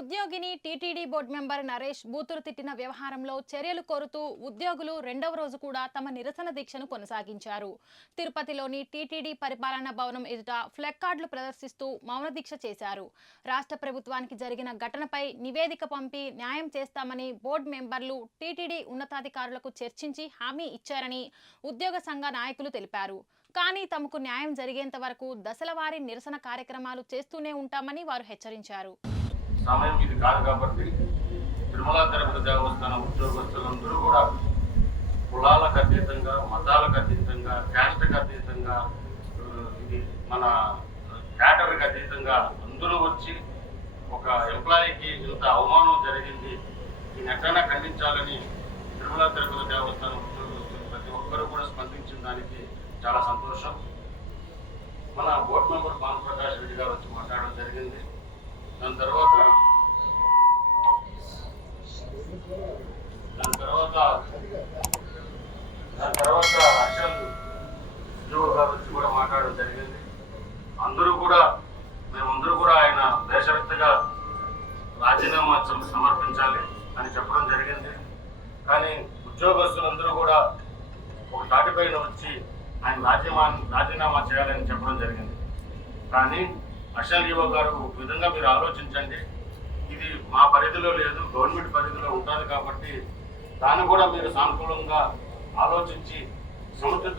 ఉద్యోగిని TTD board member Naresh బూతులు తిట్టిన వ్యవహారంలో చర్యలు కోరుతూ ఉద్యోగులు రెండవ రోజు కూడా తమ నిరసన దీక్షను కొనసాగించారు. తిరుపతిలోని టీటీడీ పరిపాలనా భవనం ఎదుట ఫ్లెక్కార్డులు ప్రదర్శిస్తూ మౌన దీక్ష చేశారు. రాష్ట్ర ప్రభుత్వానికి జరిగిన ఘటనపై నివేదిక పంపి న్యాయం చేస్తామని బోర్డు మెంబర్లు టీటీడీ ఉన్నతాధికారులకు చర్చించి హామీ ఇచ్చారని ఉద్యోగ సంఘ నాయకులు తెలిపారు. కానీ తమకు న్యాయం జరిగేంత వరకు దశలవారీ నిరసన కార్యక్రమాలు చేస్తూనే ఉంటామని వారు హెచ్చరించారు. సమయం ఇది కాదు కాబట్టి తిరుమల తిరుపతి దేవస్థానం ఉద్యోగస్తులందరూ కూడా కులాలకు అతీతంగా, మతాలకు అతీతంగా, క్యాస్ట్కి అతీతంగా, ఇది మన క్యాటర్కి అతీతంగా అందరూ వచ్చి ఒక ఎంప్లాయీకి ఇంత అవమానం జరిగింది, దీన్ని ఎక్కడైనా ఖండించాలని తిరుమల తిరుపతి దేవస్థానం ఉద్యోగస్తులు ప్రతి ఒక్కరూ కూడా స్పందించిన దానికి చాలా సంతోషం. మన బోర్డు మెంబర్ భానుప్రకాష్ రెడ్డి గారు వచ్చి మాట్లాడడం జరిగింది. దాని తర్వాత అర్షల్ ఉద్యోగ గారు వచ్చి కూడా మాట్లాడడం జరిగింది. మేమందరూ కూడా ఆయన దేశవ్యాప్తంగా రాజీనామా సమర్పించాలి అని చెప్పడం జరిగింది. కానీ ఉద్యోగస్తులందరూ కూడా ఒక తాటిపైన వచ్చి ఆయన రాజీనామా చేయాలని చెప్పడం జరిగింది. కానీ అర్షల్ గారు ఒక విధంగా మీరు ఆలోచించండి, ఇది మా పరిధిలో లేదు, గవర్నమెంట్ పరిధిలో ఉంటుంది కాబట్టి దాన్ని కూడా మీరు సానుకూలంగా ఆలోచించి సముచిత